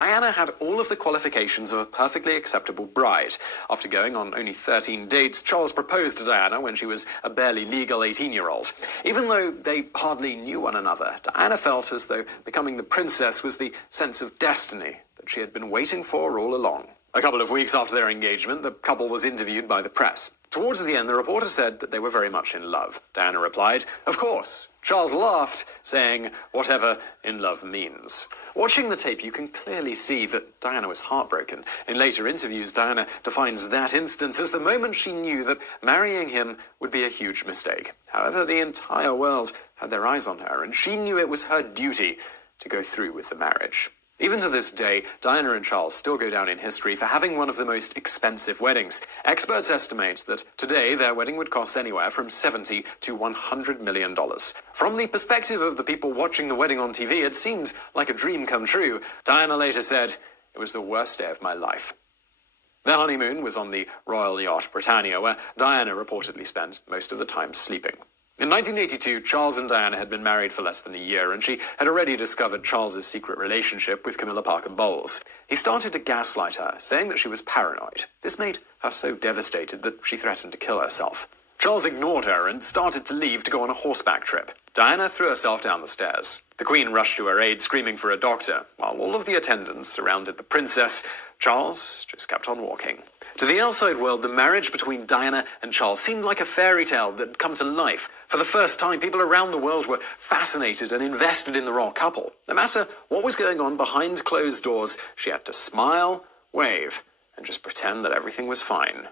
Diana had all of the qualifications of a perfectly acceptable bride. After going on only 13 dates, Charles proposed to Diana when she was a barely legal 18-year-old. Even though they hardly knew one another, Diana felt as though becoming the princess was the sense of destiny that she had been waiting for all along. A couple of weeks after their engagement, the couple was interviewed by the press. Towards the end, the reporter said that they were very much in love. Diana replied, "Of course." Charles laughed, saying, "Whatever in love means." Watching the tape, you can clearly see that Diana was heartbroken. In later interviews, Diana defines that instance as the moment she knew that marrying him would be a huge mistake. However, the entire world had their eyes on her, and she knew it was her duty to go through with the marriage. Even to this day, Diana and Charles still go down in history for having one of the most expensive weddings. Experts estimate that today their wedding would cost anywhere from $70 to $100 million. From the perspective of the people watching the wedding on TV, it seemed like a dream come true. Diana later said, "It was the worst day of my life." Their honeymoon was on the royal yacht Britannia, where Diana reportedly spent most of the time sleeping. In 1982, Charles and Diana had been married for less than a year, and she had already discovered Charles's secret relationship with Camilla Parker Bowles. He started to gaslight her, saying that she was paranoid. This made her so devastated that she threatened to kill herself. Charles ignored her and started to leave to go on a horseback trip. Diana threw herself down the stairs. The Queen rushed to her aid, screaming for a doctor. While all of the attendants surrounded the princess, Charles just kept on walking. To the outside world, the marriage between Diana and Charles seemed like a fairy tale that had come to life. For the first time, people around the world were fascinated and invested in the royal couple. No matter what was going on behind closed doors, she had to smile, wave, and just pretend that everything was fine.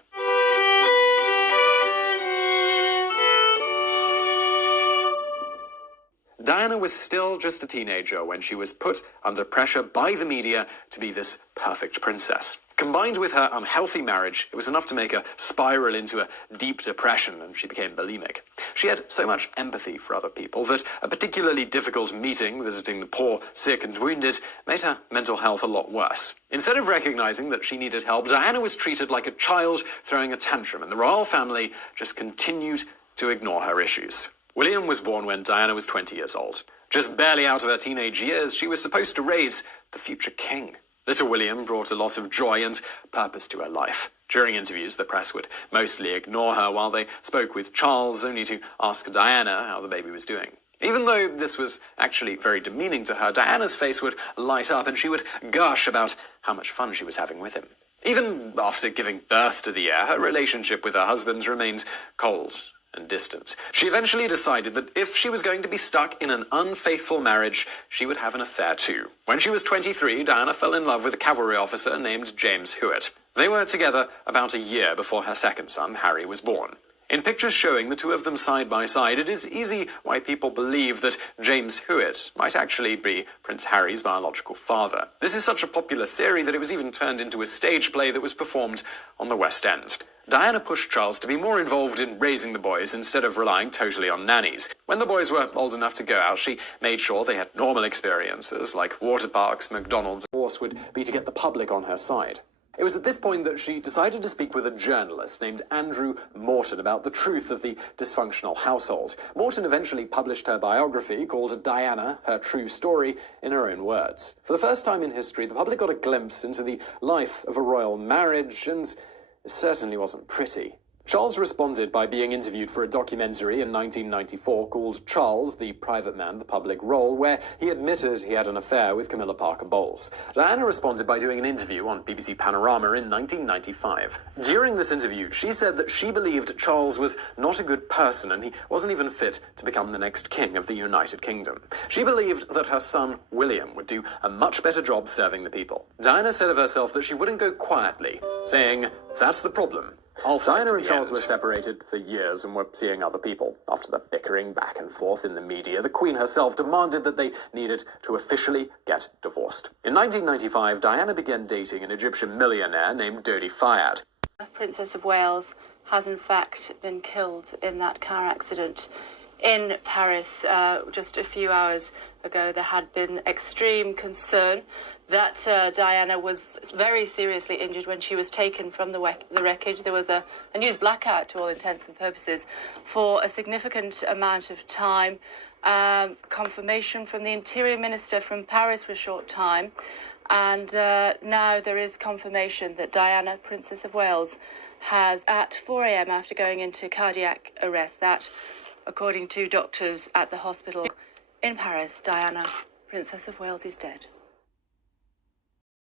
Diana was still just a teenager when she was put under pressure by the media to be this perfect princess. Combined with her unhealthy marriage, it was enough to make her spiral into a deep depression, and she became bulimic. She had so much empathy for other people that a particularly difficult meeting visiting the poor, sick, and wounded made her mental health a lot worse. Instead of recognizing that she needed help, Diana was treated like a child throwing a tantrum, and the royal family just continued to ignore her issues. William was born when Diana was 20 years old. Just barely out of her teenage years, she was supposed to raise the future king. Little William brought a lot of joy and purpose to her life. During interviews, the press would mostly ignore her while they spoke with Charles, only to ask Diana how the baby was doing. Even though this was actually very demeaning to her, Diana's face would light up and she would gush about how much fun she was having with him. Even after giving birth to the heir, her relationship with her husband remained cold and distant. She eventually decided that if she was going to be stuck in an unfaithful marriage, she would have an affair too. When she was 23, Diana fell in love with a cavalry officer named James Hewitt. They were together about a year before her second son, Harry, was born. In pictures showing the two of them side by side, it is easy why people believe that James Hewitt might actually be Prince Harry's biological father. This is such a popular theory that it was even turned into a stage play that was performed on the West End. Diana pushed Charles to be more involved in raising the boys instead of relying totally on nannies. When the boys were old enough to go out, she made sure they had normal experiences like water parks, McDonald's. Of course, would be to get the public on her side. It was at this point that she decided to speak with a journalist named Andrew Morton about the truth of the dysfunctional household. Morton eventually published her biography called Diana, Her True Story, in her own words. For the first time in history, the public got a glimpse into the life of a royal marriage, and it certainly wasn't pretty. Charles responded by being interviewed for a documentary in 1994 called Charles, the Private Man, the Public Role, where he admitted he had an affair with Camilla Parker Bowles. Diana responded by doing an interview on BBC Panorama in 1995. During this interview, she said that she believed Charles was not a good person and he wasn't even fit to become the next king of the United Kingdom. She believed that her son, William, would do a much better job serving the people. Diana said of herself that she wouldn't go quietly, saying, "That's the problem. Diana and Charles were separated for years and were seeing other people. After the bickering back and forth in the media, the Queen herself demanded that they needed to officially get divorced. In 1995, Diana began dating an Egyptian millionaire named Dodi Fayed. Princess of Wales has in fact been killed in that car accident in Paris just a few hours ago. There had been extreme concern that Diana was very seriously injured when she was taken from the wreckage. There was a news blackout to all intents and purposes for a significant amount of time. Confirmation from the Interior Minister from Paris for a short time. And now there is confirmation that Diana, Princess of Wales, has, at 4 a.m. after going into cardiac arrest, that, according to doctors at the hospital in Paris, Diana, Princess of Wales, is dead.